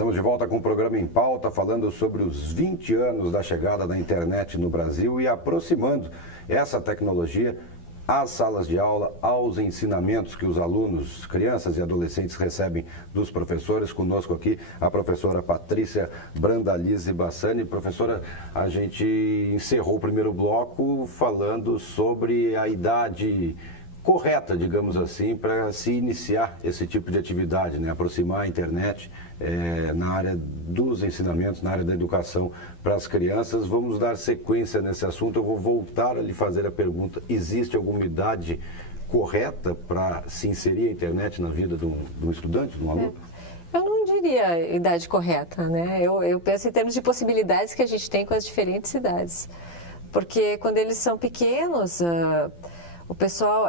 Estamos de volta com o programa Em Pauta, falando sobre os 20 anos da chegada da internet no Brasil e aproximando essa tecnologia às salas de aula, aos ensinamentos que os alunos, crianças e adolescentes recebem dos professores. Conosco aqui a professora Patrícia Brandalize Bassani. Professora, a gente encerrou o primeiro bloco falando sobre a idade correta, digamos assim, para se iniciar esse tipo de atividade, né? Aproximar a internet na área dos ensinamentos, na área da educação para as crianças. Vamos dar sequência nesse assunto. Eu vou voltar a lhe fazer a pergunta: existe alguma idade correta para se inserir a internet na vida de um estudante, de um aluno? Eu não diria idade correta, né? Eu penso em termos de possibilidades que a gente tem com as diferentes idades. Porque quando eles são pequenos, o pessoal,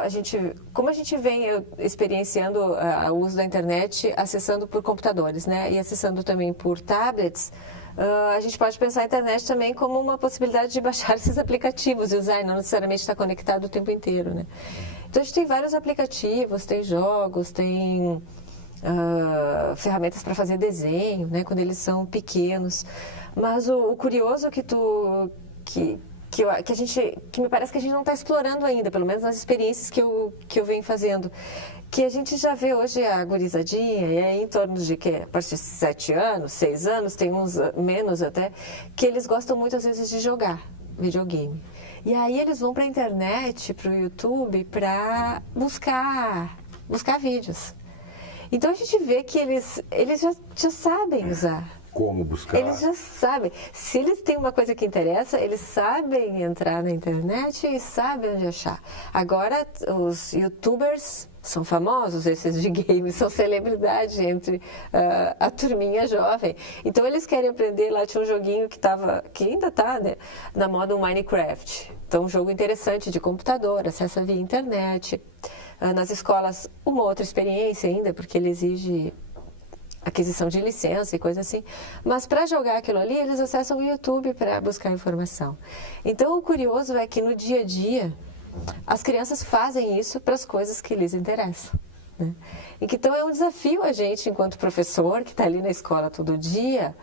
como a gente vem experienciando o uso da internet, acessando por computadores, né? E acessando também por tablets, a gente pode pensar a internet também como uma possibilidade de baixar esses aplicativos e usar, e não necessariamente estar conectado o tempo inteiro, né? Então a gente tem vários aplicativos, tem jogos, tem ferramentas para fazer desenho, né? Quando eles são pequenos. Mas o curioso que me parece que a gente não está explorando ainda, pelo menos nas experiências que eu venho fazendo, que a gente já vê hoje a gurizadinha, e aí em torno de a partir de 7 anos, 6 anos, tem uns menos até, que eles gostam muito às vezes de jogar videogame. E aí eles vão para a internet, para o YouTube, para buscar vídeos. Então a gente vê que eles já sabem usar. Como buscar? Eles já sabem. Se eles têm uma coisa que interessa, eles sabem entrar na internet e sabem onde achar. Agora, os youtubers são famosos, esses de games, são celebridade entre a turminha jovem. Então, eles querem aprender. Lá tinha um joguinho que ainda está, né, na moda, um Minecraft. Então, um jogo interessante de computador, acessa via internet. Nas escolas, uma outra experiência ainda, porque ele exige aquisição de licença e coisa assim, mas para jogar aquilo ali, eles acessam o YouTube para buscar informação. Então, o curioso é que no dia a dia, as crianças fazem isso para as coisas que lhes interessam, né? Então, é um desafio a gente, enquanto professor, que está ali na escola todo dia,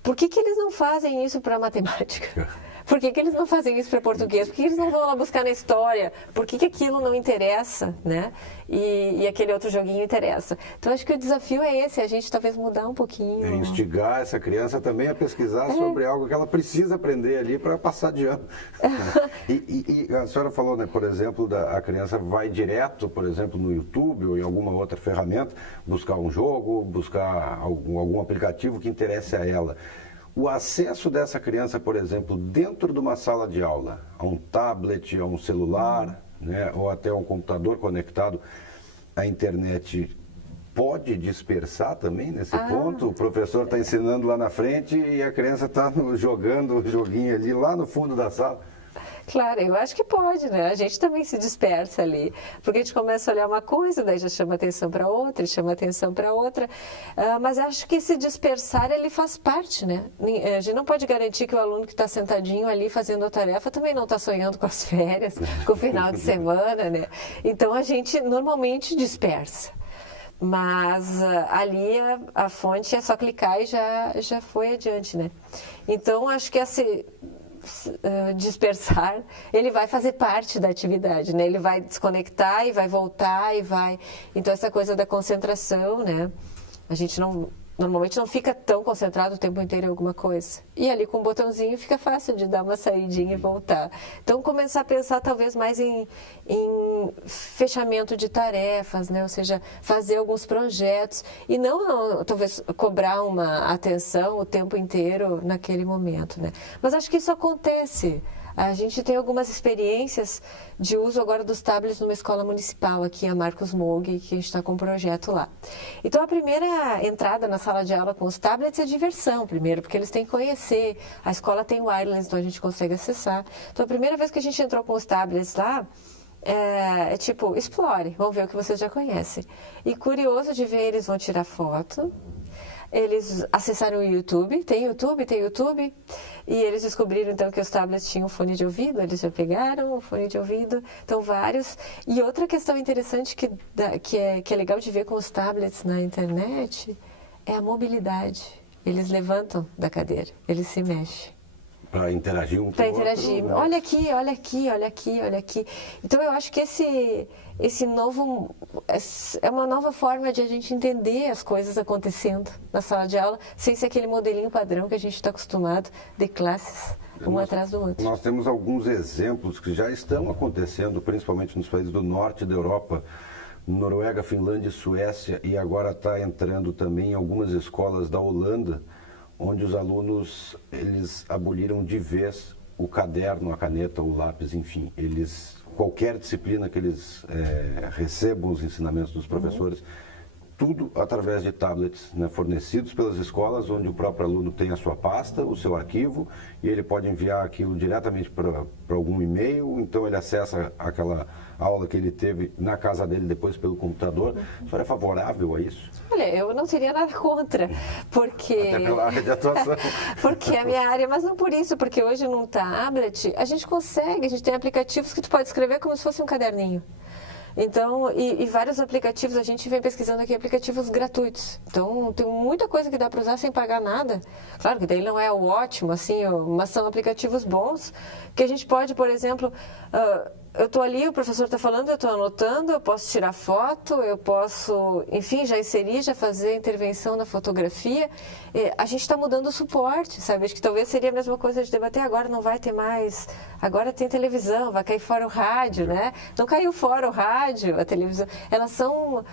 por que eles não fazem isso para matemática? Por que eles não fazem isso para português? Por que eles não vão lá buscar na história? Por que aquilo não interessa, né? E aquele outro joguinho interessa? Então, acho que o desafio é esse, a gente talvez mudar um pouquinho. É instigar essa criança também a pesquisar sobre algo que ela precisa aprender ali para passar de ano. E a senhora falou, né, por exemplo, a criança vai direto, por exemplo, no YouTube ou em alguma outra ferramenta, buscar um jogo, buscar algum aplicativo que interesse a ela. O acesso dessa criança, por exemplo, dentro de uma sala de aula, a um tablet, a um celular, né, ou até um computador conectado à internet, pode dispersar também nesse ponto? O professor está ensinando lá na frente e a criança está jogando o joguinho ali lá no fundo da sala. Claro, eu acho que pode, né? A gente também se dispersa ali, porque a gente começa a olhar uma coisa, daí já chama atenção para outra, e chama atenção para outra, mas acho que se dispersar, ele faz parte, né? A gente não pode garantir que o aluno que está sentadinho ali fazendo a tarefa também não está sonhando com as férias, com o final de semana, né? Então, a gente normalmente dispersa. Mas ali a fonte é só clicar e já foi adiante, né? Então, acho que dispersar, ele vai fazer parte da atividade, né? Ele vai desconectar e vai voltar e vai... Então, essa coisa da concentração, né? A gente normalmente não fica tão concentrado o tempo inteiro em alguma coisa. E ali com o botãozinho fica fácil de dar uma saidinha e voltar. Então, começar a pensar talvez mais em fechamento de tarefas, né? Ou seja, fazer alguns projetos e não talvez cobrar uma atenção o tempo inteiro naquele momento, né? Mas acho que isso acontece. A gente tem algumas experiências de uso agora dos tablets numa escola municipal aqui, a Marcos Moog, que a gente está com um projeto lá. Então, a primeira entrada na sala de aula com os tablets é diversão, primeiro, porque eles têm que conhecer. A escola tem wireless, então a gente consegue acessar. Então, a primeira vez que a gente entrou com os tablets lá, é tipo, explore, vamos ver o que vocês já conhecem. E curioso de ver, eles vão tirar foto. Eles acessaram o YouTube, tem YouTube, e eles descobriram então que os tablets tinham fone de ouvido, eles já pegaram o fone de ouvido, então vários. E outra questão interessante que é legal de ver com os tablets na internet é a mobilidade. eles levantam da cadeira, eles se mexem. Para interagir um com o Para outro. interagir. Né? Olha aqui, olha aqui, olha aqui, olha aqui. Então, eu acho que esse novo... É uma nova forma de a gente entender as coisas acontecendo na sala de aula, sem ser aquele modelinho padrão que a gente está acostumado de classes, um atrás do outro. Nós temos alguns exemplos que já estão acontecendo, principalmente nos países do norte da Europa, Noruega, Finlândia e Suécia, e agora está entrando também em algumas escolas da Holanda, onde os alunos, eles aboliram de vez o caderno, a caneta, o lápis, enfim. Qualquer disciplina que eles recebam os ensinamentos dos professores, tudo através de tablets, né, fornecidos pelas escolas, onde o próprio aluno tem a sua pasta, o seu arquivo, e ele pode enviar aquilo diretamente para algum e-mail, então ele acessa aquela aula que ele teve na casa dele depois pelo computador. A senhora é favorável a isso? Olha, eu não teria nada contra, porque... Até pela área de atuação. Porque é a minha área, mas não por isso, porque hoje num tablet a gente tem aplicativos que tu pode escrever como se fosse um caderninho. Então, e vários aplicativos, a gente vem pesquisando aqui aplicativos gratuitos. Então, tem muita coisa que dá para usar sem pagar nada. Claro que daí não é o ótimo, assim, mas são aplicativos bons, que a gente pode, por exemplo, eu estou ali, o professor está falando, eu estou anotando, eu posso tirar foto, eu posso, enfim, já inserir, já fazer intervenção na fotografia. A gente está mudando o suporte, sabe? Acho que talvez seria a mesma coisa de debater, agora não vai ter mais, agora tem televisão, vai cair fora o rádio, né? Não caiu fora o rádio, a televisão. Elas são,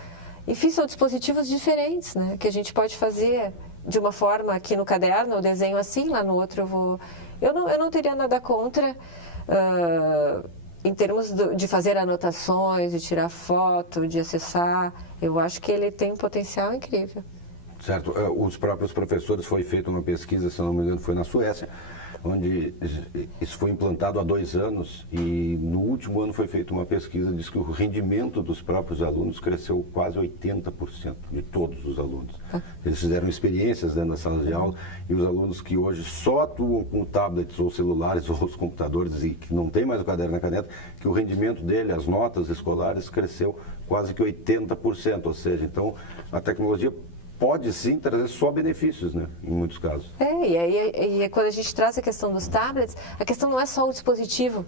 enfim, são dispositivos diferentes, né? Que a gente pode fazer de uma forma aqui no caderno, eu desenho assim, lá no outro eu vou... Eu não teria nada contra... em termos de fazer anotações, de tirar foto, de acessar, eu acho que ele tem um potencial incrível. Certo. Os próprios professores, foi feita uma pesquisa, se não me engano, foi na Suécia, onde isso foi implantado há 2 anos e no último ano foi feita uma pesquisa, diz que o rendimento dos próprios alunos cresceu quase 80% de todos os alunos. Eles fizeram experiências dentro das salas de aula e os alunos que hoje só atuam com tablets ou celulares ou os computadores e que não tem mais o caderno na caneta, que o rendimento dele, as notas escolares, cresceu quase que 80%. Ou seja, então a tecnologia pode sim trazer só benefícios, né, em muitos casos. E quando a gente traz a questão dos tablets, a questão não é só o dispositivo.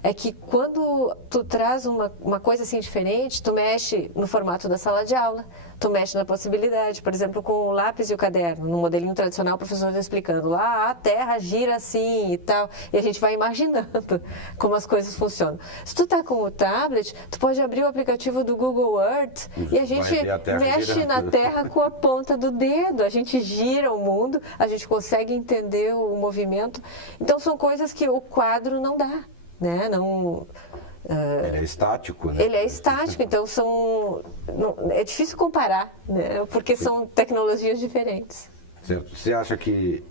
É que quando tu traz uma coisa assim diferente, tu mexe no formato da sala de aula, tu mexe na possibilidade, por exemplo, com o lápis e o caderno, no modelinho tradicional, o professor está explicando lá, a Terra gira assim e tal, e a gente vai imaginando como as coisas funcionam. Se tu tá com o tablet, tu pode abrir o aplicativo do Google Earth e a gente mexe na Terra com a ponta do dedo, a gente gira o mundo, a gente consegue entender o movimento. Então, são coisas que o quadro não dá. Né? Ele é estático, né? Ele é estático, então é difícil comparar, né? Porque são tecnologias diferentes. Certo. Você acha que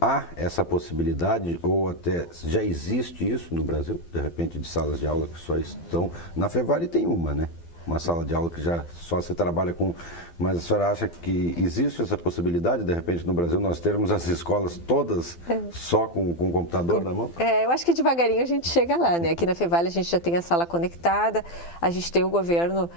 há essa possibilidade, ou até já existe isso no Brasil, de repente, de salas de aula que só estão... Na Fevale tem uma, né? Uma sala de aula que já só se trabalha com... Mas a senhora acha que existe essa possibilidade, de repente, no Brasil, nós termos as escolas todas só com o computador na mão? Eu acho que devagarinho a gente chega lá, né? Aqui na Fevale a gente já tem a sala conectada, a gente tem o governo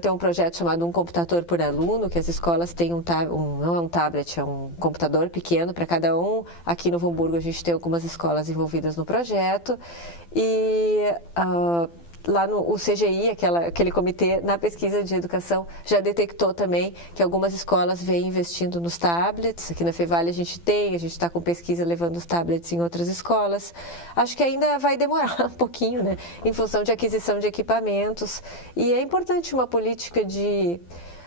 tem um projeto chamado Um Computador por Aluno, que as escolas têm não é um tablet, é um computador pequeno para cada um. Aqui no Novo Hamburgo a gente tem algumas escolas envolvidas no projeto. E... lá no CGI, aquele comitê na pesquisa de educação, já detectou também que algumas escolas vêm investindo nos tablets. Aqui na Fevale a gente está com pesquisa levando os tablets em outras escolas. Acho que ainda vai demorar um pouquinho, né? Em função de aquisição de equipamentos. E é importante uma política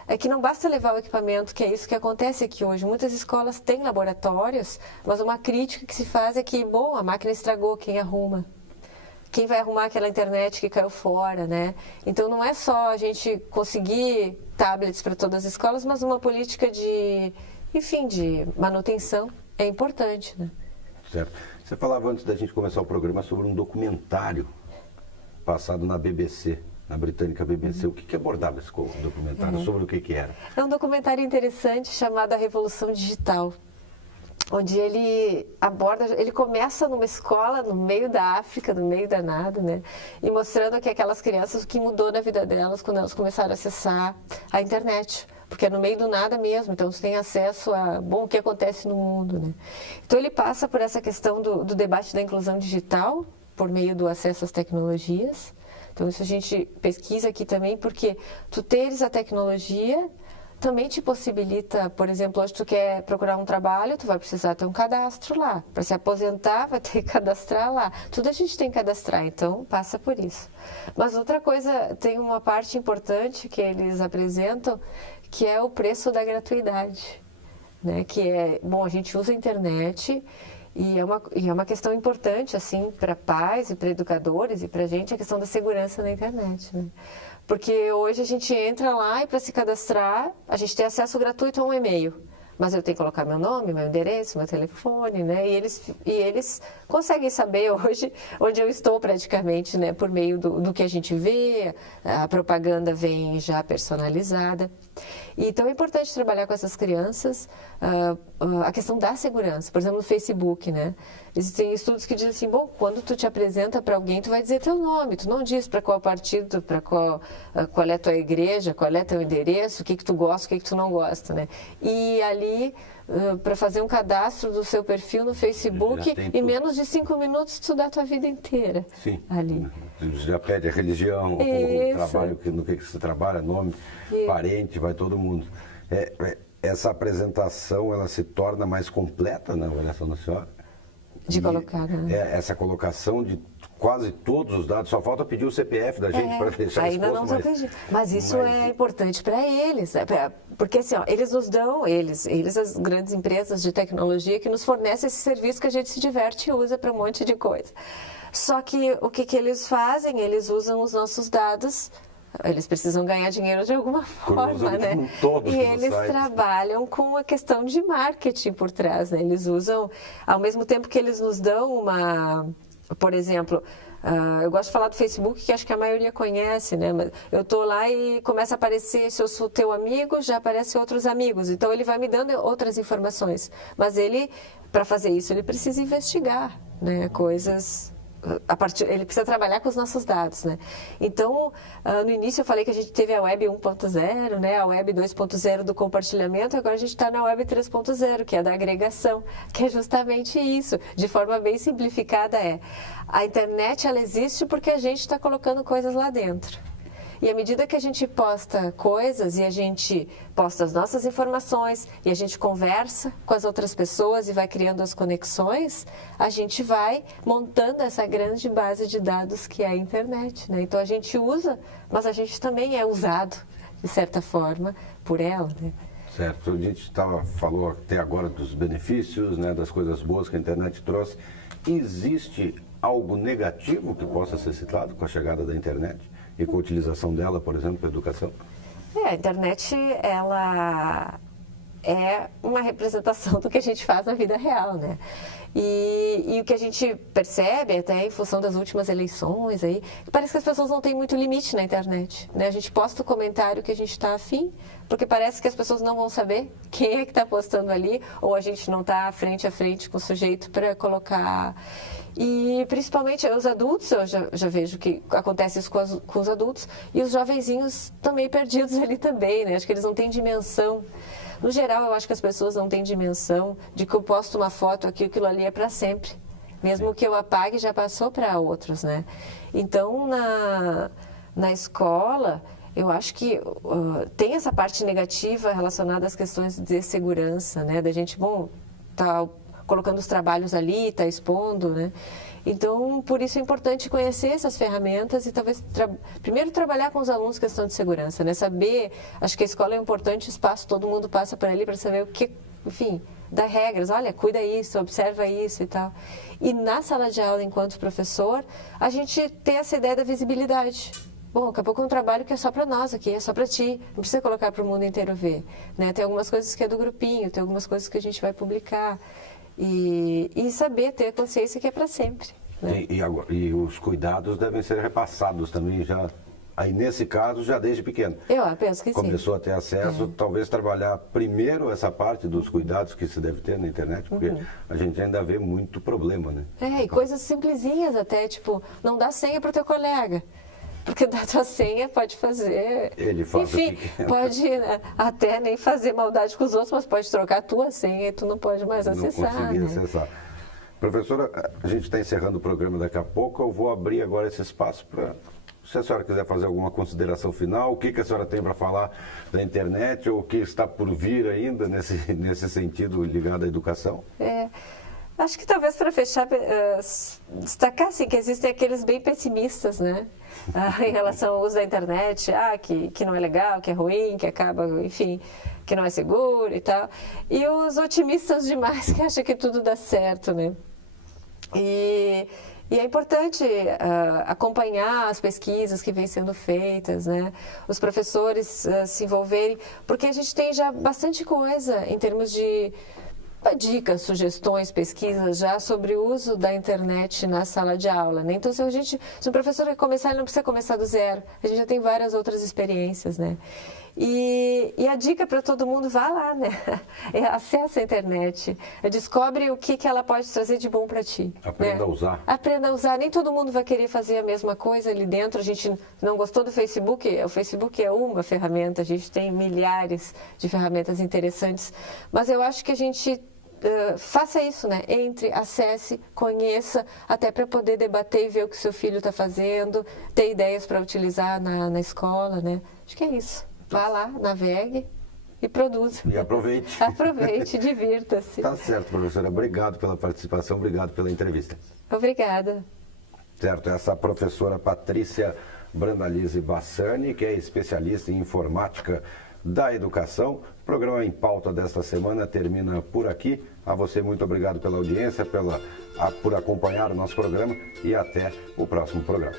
é que não basta levar o equipamento, que é isso que acontece aqui hoje. Muitas escolas têm laboratórios, mas uma crítica que se faz é que, a máquina estragou, quem arruma? Quem vai arrumar aquela internet que caiu fora, né? Então, não é só a gente conseguir tablets para todas as escolas, mas uma política de manutenção é importante, né? Certo. Você falava antes da gente começar o programa sobre um documentário passado na BBC, na britânica BBC. O que abordava esse documentário? Sobre o que era? É um documentário interessante chamado A Revolução Digital, onde ele começa numa escola no meio da África, no meio da nada, né? E mostrando que aquelas crianças, o que mudou na vida delas quando elas começaram a acessar a internet. porque é no meio do nada mesmo, então você tem acesso a, bom, o que acontece no mundo, né? Então ele passa por essa questão do debate da inclusão digital, por meio do acesso às tecnologias. Então isso a gente pesquisa aqui também, porque tu teres a tecnologia também te possibilita, por exemplo, hoje tu quer procurar um trabalho, tu vai precisar ter um cadastro lá. Para se aposentar, vai ter que cadastrar lá. Tudo a gente tem que cadastrar, então passa por isso. Mas outra coisa, tem uma parte importante que eles apresentam, que é o preço da gratuidade, né? Que é, bom, a gente usa a internet e é uma questão importante, assim, para pais e para educadores e para a gente, a questão da segurança na internet, né? Porque hoje a gente entra lá e para se cadastrar, a gente tem acesso gratuito a um e-mail. Mas eu tenho que colocar meu nome, meu endereço, meu telefone, né? E eles conseguem saber hoje onde eu estou praticamente, né? Por meio do que a gente vê, a propaganda vem já personalizada. Então é importante trabalhar com essas crianças a questão da segurança. Por exemplo, no Facebook, né? Existem estudos que dizem assim, bom, quando tu te apresenta para alguém, tu vai dizer teu nome, tu não diz para qual partido, para qual é a tua igreja, qual é teu endereço, o que tu gosta, o que tu não gosta, né? E ali, para fazer um cadastro do seu perfil no Facebook, em menos de 5 minutos tu dá a tua vida inteira. Sim. Ali. Já pede a religião, o trabalho, no que você trabalha, nome, parente, vai todo mundo. Essa apresentação, ela se torna mais completa na avaliação da senhora? De colocar, né? Essa colocação de quase todos os dados, só falta pedir o CPF da gente para deixar ainda não estão pedindo. Mas isso é importante para eles, porque assim, ó, eles nos dão, eles, as grandes empresas de tecnologia que nos fornecem esse serviço que a gente se diverte e usa para um monte de coisa. Só que o que eles fazem? Eles usam os nossos dados. Eles precisam ganhar dinheiro de alguma forma, né? E eles trabalham com a questão de marketing por trás, né? Eles usam, ao mesmo tempo que eles nos dão uma, por exemplo, eu gosto de falar do Facebook, que acho que a maioria conhece, né? Mas eu estou lá e começa a aparecer, se eu sou teu amigo, já aparecem outros amigos. Então ele vai me dando outras informações. Mas ele, para fazer isso, ele precisa investigar, né? Coisas... ele precisa trabalhar com os nossos dados, né? Então, no início eu falei que a gente teve a Web 1.0, né? A Web 2.0 do compartilhamento, agora a gente está na Web 3.0, que é da agregação, que é justamente isso. De forma bem simplificada a internet, ela existe porque a gente está colocando coisas lá dentro. E à medida que a gente posta coisas e a gente posta as nossas informações e a gente conversa com as outras pessoas e vai criando as conexões, a gente vai montando essa grande base de dados que é a internet, né? Então a gente usa, mas a gente também é usado, de certa forma, por ela, né? Certo. A gente falou até agora dos benefícios, né, das coisas boas que a internet trouxe. Existe algo negativo que possa ser citado com a chegada da internet? E com a utilização dela, por exemplo, para a educação? A internet, ela é uma representação do que a gente faz na vida real, né? E o que a gente percebe, até em função das últimas eleições, aí, parece que as pessoas não têm muito limite na internet, né? A gente posta o comentário que a gente está afim, porque parece que as pessoas não vão saber quem é que está postando ali, ou a gente não está frente a frente com o sujeito para colocar... E principalmente os adultos, eu já vejo que acontece isso com os adultos, e os jovenzinhos também perdidos ali também, né? Acho que eles não têm dimensão. No geral, eu acho que as pessoas não têm dimensão de que eu posto uma foto aqui, aquilo ali é para sempre. Mesmo que eu apague, já passou para outros, né? Então, na escola, eu acho que tem essa parte negativa relacionada às questões de segurança, né? Da gente, bom, tá colocando os trabalhos ali, está expondo, né? Então, por isso é importante conhecer essas ferramentas e talvez primeiro trabalhar com os alunos questão de segurança, né? Saber, acho que a escola é um importante espaço, todo mundo passa por ali para saber o que, enfim, dar regras, olha, cuida isso, observa isso e tal. E na sala de aula, enquanto professor, a gente tem essa ideia da visibilidade. Bom, daqui a pouco é um trabalho que é só para nós aqui, é só para ti, não precisa colocar para o mundo inteiro ver, né? Tem algumas coisas que é do grupinho, tem algumas coisas que a gente vai publicar. E saber, ter consciência que é para sempre. Né? E os cuidados devem ser repassados também já, aí nesse caso, já desde pequeno. Eu penso que Começou sim. a ter acesso, talvez trabalhar primeiro essa parte dos cuidados que se deve ter na internet, porque a gente ainda vê muito problema, né? E coisas simplesinhas até, tipo, não dá senha para o teu colega. porque da tua senha pode fazer. Ele faz Enfim, o que quer. pode, né, até nem fazer maldade com os outros, mas pode trocar a tua senha e tu não pode mais acessar. Não consegui Né? acessar. Professora, a gente está encerrando o programa daqui a pouco. Eu vou abrir agora esse espaço para, se a senhora quiser fazer alguma consideração final, o que a senhora tem para falar da internet ou o que está por vir ainda nesse sentido ligado à educação? Acho que talvez para fechar, destacar assim, que existem aqueles bem pessimistas, né? Em relação ao uso da internet, que não é legal, que é ruim, que acaba, enfim, que não é seguro e tal. E os otimistas demais que acham que tudo dá certo, né? E é importante acompanhar as pesquisas que vêm sendo feitas, né? Os professores se envolverem, porque a gente tem já bastante coisa em termos de dicas, sugestões, pesquisas já sobre o uso da internet na sala de aula, né? Então, se o professor quer começar, ele não precisa começar do zero. A gente já tem várias outras experiências, né? E a dica para todo mundo, vá lá, né? Acesse a internet, descobre o que ela pode trazer de bom para ti. Aprenda a usar. Aprenda a usar. Nem todo mundo vai querer fazer a mesma coisa ali dentro. A gente não gostou do Facebook. O Facebook é uma ferramenta, a gente tem milhares de ferramentas interessantes. Mas eu acho que a gente faça isso, né? Entre, acesse, conheça, até para poder debater e ver o que seu filho está fazendo, ter ideias para utilizar na escola, né? Acho que é isso. Vá lá, navegue e produza. E aproveite. Aproveite, divirta-se. Tá certo, professora. Obrigado pela participação, obrigado pela entrevista. Obrigada. Certo, essa professora Patrícia Brandalize Bassani, que é especialista em informática da educação. O programa Em Pauta desta semana termina por aqui. A você, muito obrigado pela audiência, por acompanhar o nosso programa e até o próximo programa.